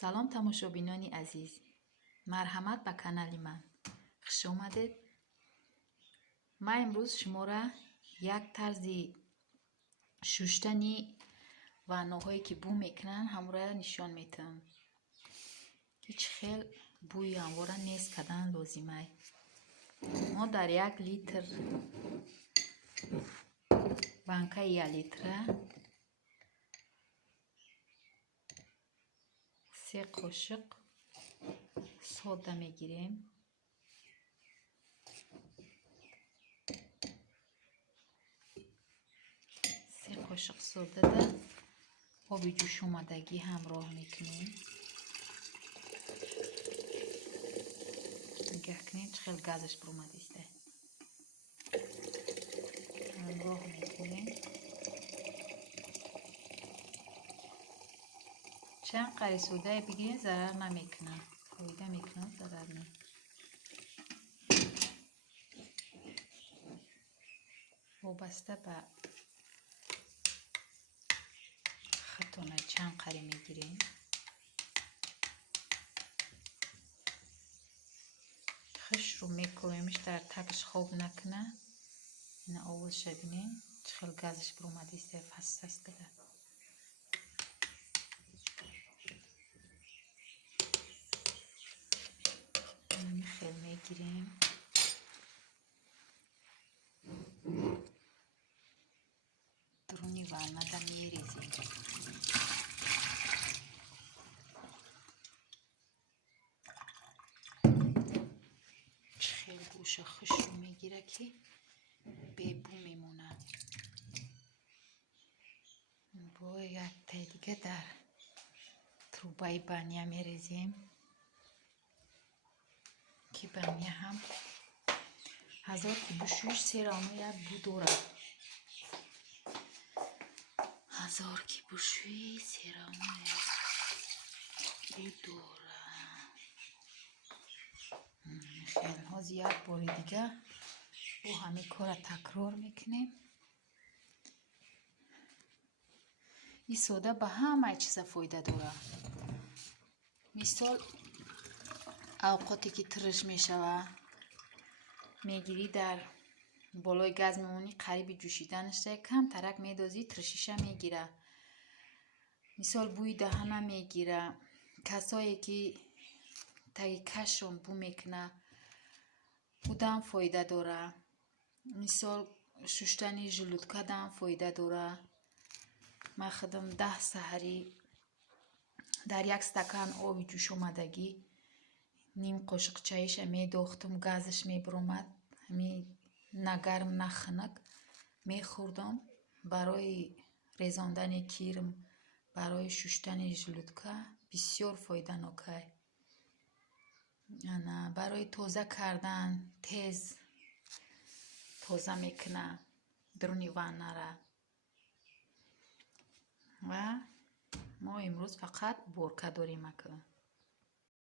салом тамошобинони азиз, марҳамат ба канали ман. хуш омадед. ман имрӯз шуморо як тарзи шуштани ванноҳое ки бу мекунанд ҳамро нишон метам. ҳеҷ хел бӯи ҳамвора нест кардан лозимай. мо дар 1 литр банкаи 1 литра 3 қошиқ сода мегирем. қошиқ содада оби ҷӯшомадагӣ ҳамроҳ мекунем. нигоҳ кунед чӣ хел газаш баромадиста. ҳамроҳ мекунем. чанд қари содае бигирем, зарар намекунад. фоида мекунад, зарар не. вобаста ба хатона чанд қари мегирем. хушро мекувемш дар такш хоб накуна. ина овозша бинем чӣ хел газаш баромадиста, фастастага. ина хел мегирем. дуруни ваннада мерезем. чхел гӯша хушро мегира ки бебу мемонад. бо яктай дига дар трубаи баня мерезем ки баня ҳам 1000 кубушуиш серано як бу дорад. 1000 кубушуи серано бу дорад. хел ҳоз як бори дига бо ҳамин кора такрор мекунем. ин сода ба ҳамаи чиза фоида дорад. мисол авқоте ки тириш мешавад, мегирӣ дар болои газ мемонӣ, қариби ҷӯшиданаш камтарак медозӣ, тиришиша мегира. мисол бӯи даҳана мегира. касое ки таги кашшон бу мекуна, будам фоида дора. мисол шуштани желудкадам фоида дора. ман худам 10 саҳарӣ дар як стакан оби ҷӯшомадагӣ ним қошиқ чайиша медохтум, газаш мебаромад. ҳамин на гарм на хунук мехӯрдам. барои резондани кирм, барои шуштани желудка бисёр фоиданокай. ана барои тоза кардан, тез тоза мекуна дуруни ваннара. ва мо имрӯз фақат борка дорем акӯ.